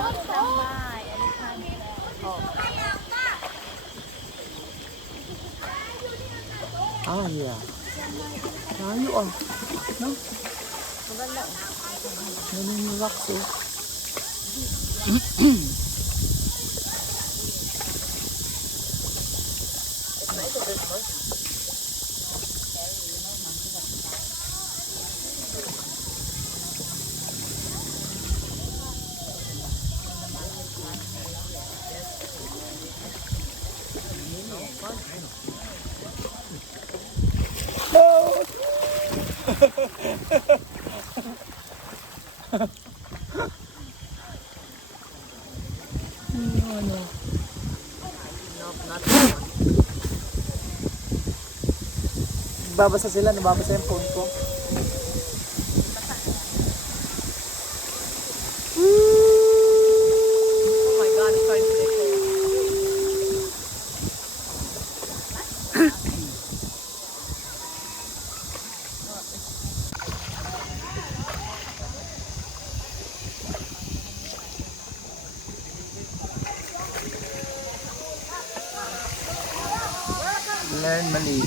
Chiang Mai, elephant. Oh yeah. Layo ah. No? Maganda. Ganun yung rocks eh. Ano? Nababasa sila, nababasa yung phone ko. Oh my God, it's starting to get cold. Learn Malay.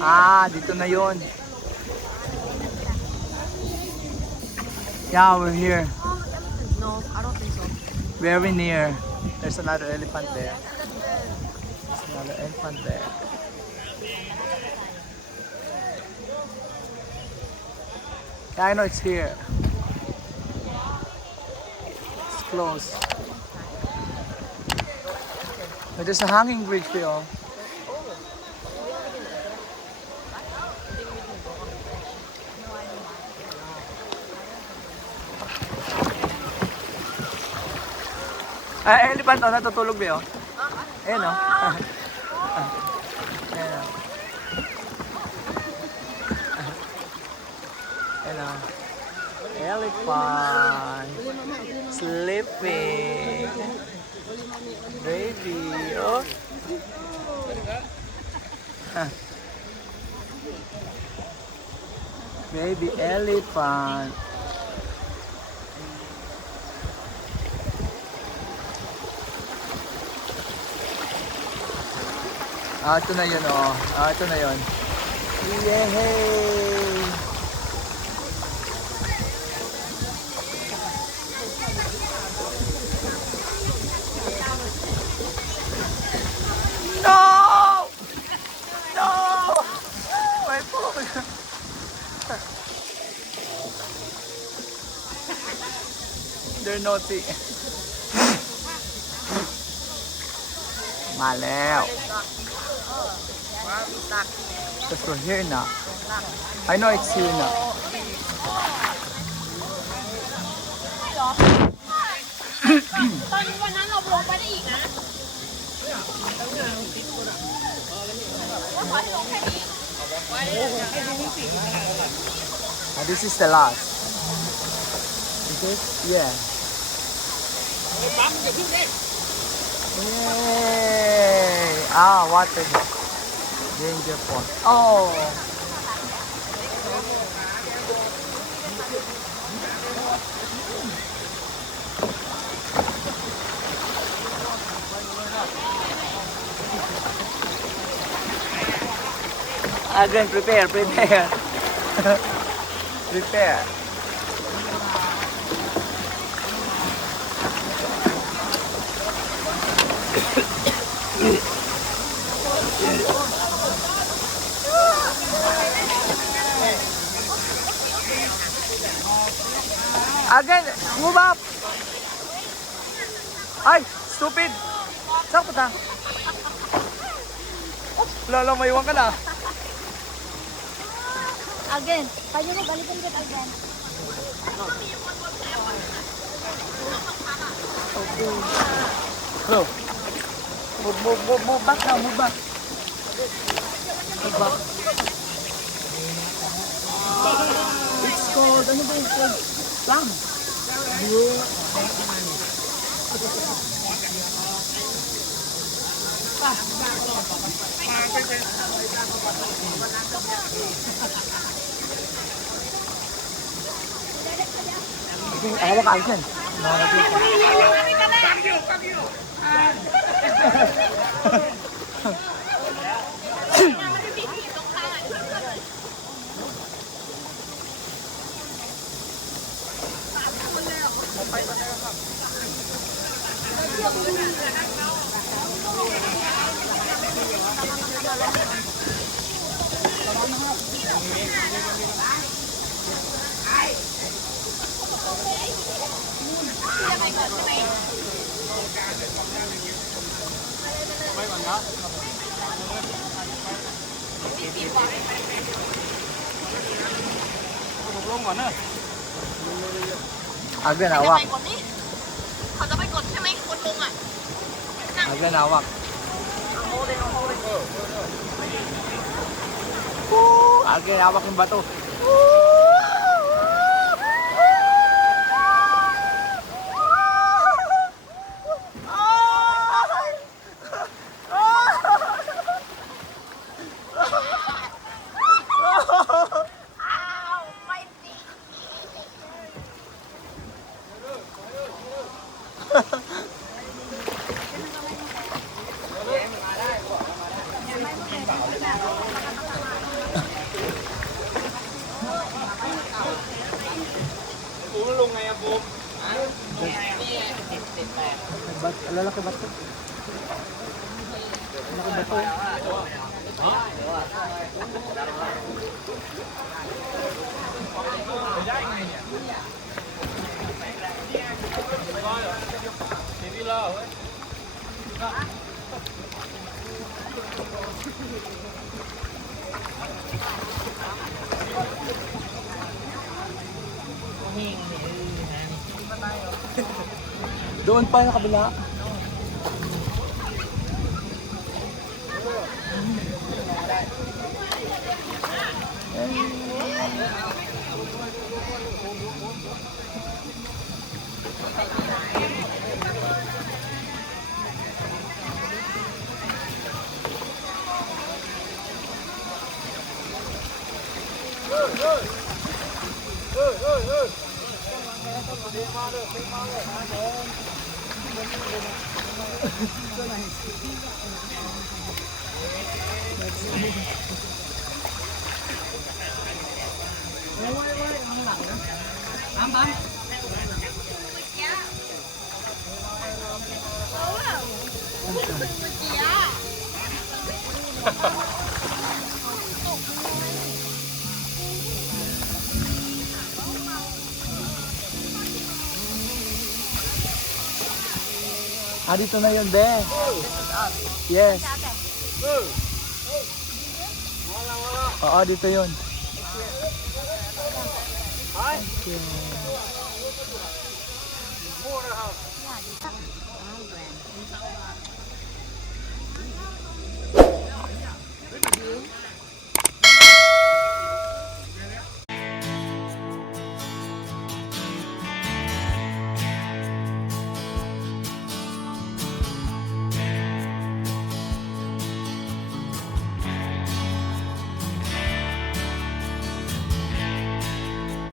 Ah, dito na yon. Yeah, we're here. No, I don't think so. Very near. There's another elephant there. There's another elephant there. Yeah, I know it's here. It's close. But there's a hanging bridge here. Ah, elephant oh, natutulog ba yun? Ayan oh. Ayan oh. Ayan oh. Elephant. Sleeping. Baby. Oh. Baby elephant. Ah, ito na yun oh. Ah, ito na yun. Yay! No! No! My phone! They're naughty. Malew. Because we're here now. I know it's here now. This is the last. Is it? Yeah. Yay! Ah, water. Danger point. Oh! Again, prepare. Prepare. Again, move up. Ay, stupid. Saan punta? Lalo, may iwan ka na. Again, pwede mo balikan ka again. Okay. Go. Move back now, move back. It's called, ano ba yung called? Plum. Blue. Awa ka alsan. Agad awak. เขาจะไปกดใช่ไหมคนมุงอ่ะ Agad awak. Agad awak yung bato. Lalaki bato. Lalaki bato. Doon pa yung kabila. Ah, dito na yun, be. Yes. Oo, dito yun. Okay.